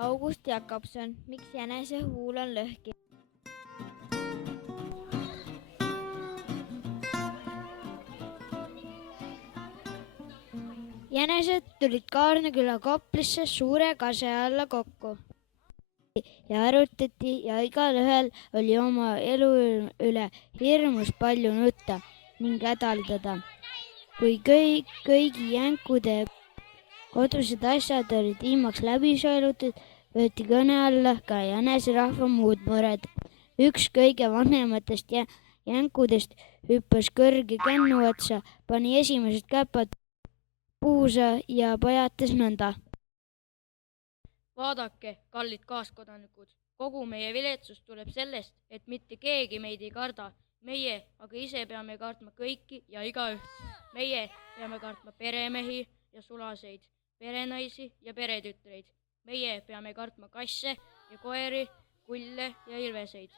August Jakobson, miks jänese huul on lõhki? Jänesed tulid Kaarnaküla Koplisse suure kase alla kokku ja arutati ja igalühel oli oma elu üle hirmus palju nutta ning hädaldada. Kui kõigi jänkude kodused asjad olid viimaks läbi sõelutud, võeti kõne alla ka jäneserahva muud mured. Üks kõige vanematest jänkudest hüppas kõrge kännu otsa, pani esimesed käpad puusa ja pajatas nõnda. Vaadake, kallid kaaskodanikud, kogu meie viletsus tuleb sellest, et mitte keegi meid ei karda. Meie aga ise peame kartma kõiki ja igaüht. Meie peame kartma peremehi ja sulaseid, perenaisi ja peretütreid. Meie peame kartma kasse ja koeri, kulle ja ilveseid.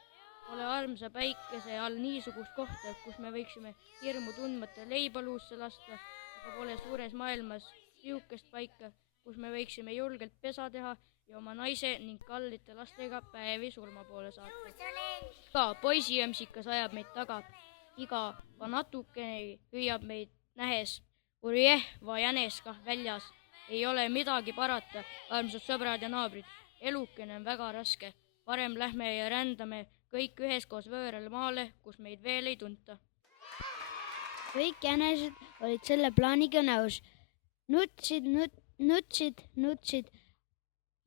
Pole armsa päikese all niisugust kohta, kus me võiksime hirmu tundmata leiba luusse lasta, aga pole suures maailmas niisugust paika, kus me võiksime julgelt pesa teha ja oma naise ning kallite lastega päevi surma poole saata. Iga poisijõmsikas ajab meid taga, iga natukene hüüab meid nähes, urjehva jänes kah väljas. Ei ole midagi parata, armsad sõbrad ja naabrid, elukene on väga raske. Varem lähme ja rändame kõik üheskoos võõrale maale, kus meid veel ei tunta. Kõik jänesed olid selle plaaniga nõus. Nutsid,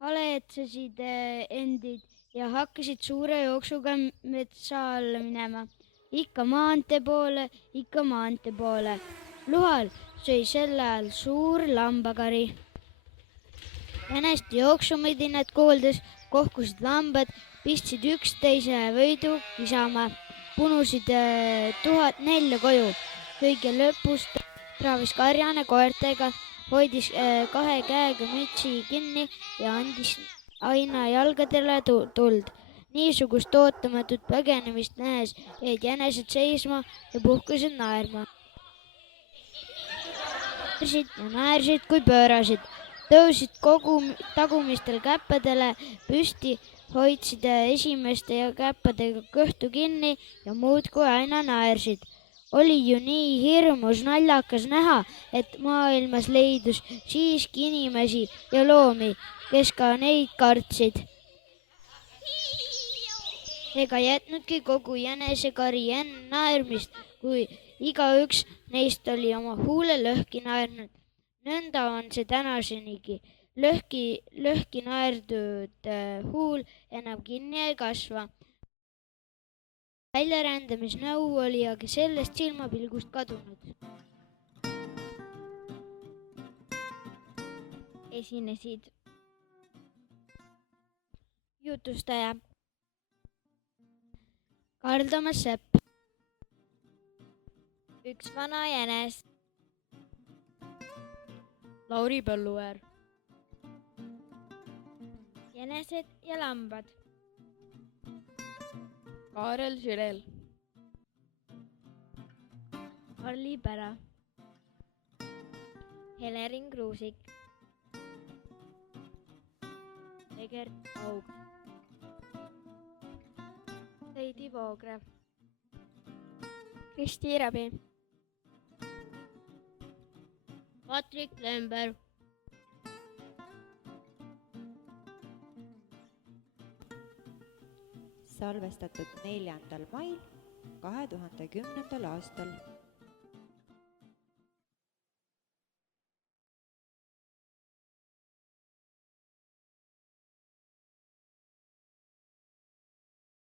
haletsesid endid ja hakkasid suure jooksuga metsa alla minema. Ikka maantee poole. Luhal sõi sel ajal suur lambakari. Jäneste jooksumidinat kuuldes kohkusid lambad, pistsid üksteise võidu kisama, punusid 1004 koju. Kõige lõpus traavis karjane koertega, hoidis kahe käega mütsi kinni ja andis aina jalgadele tuld. Niisugust ootamatut põgenemist nähes jäid jänesed seisma ja puhkasid naerma. Naersid kui pöörasid, tõusid tagumistel käppadele püsti, hoidsid esimeste käppadega kõhtu kinni ja muudkui aina naersid. Oli ju nii hirmus naljakas näha, et maailmas leidus siiski inimesi ja loomi, kes ka neid kartsid. Ega jätnudki kogu jänesekari enne naermist, kui igaüks neist oli oma huule lõhki naernud. Nõnda on see tänasenigi. Lõhki naerdud huul enam kinni ei kasva. Väljarändamisnõu oli aga sellest silmapilgust kadunud. Esinesid jutustaja Karl Toomas Sepp, üks vana jänes, Lauri Põlluäär, jänesed ja lambad, Kaarel Sirel, Harli Pära, Helering Kruusik, Egert Aug, Heidi Voogre, Kristi Rabi, Patrik Lember, salvestatud 4. mail 2010. aastal.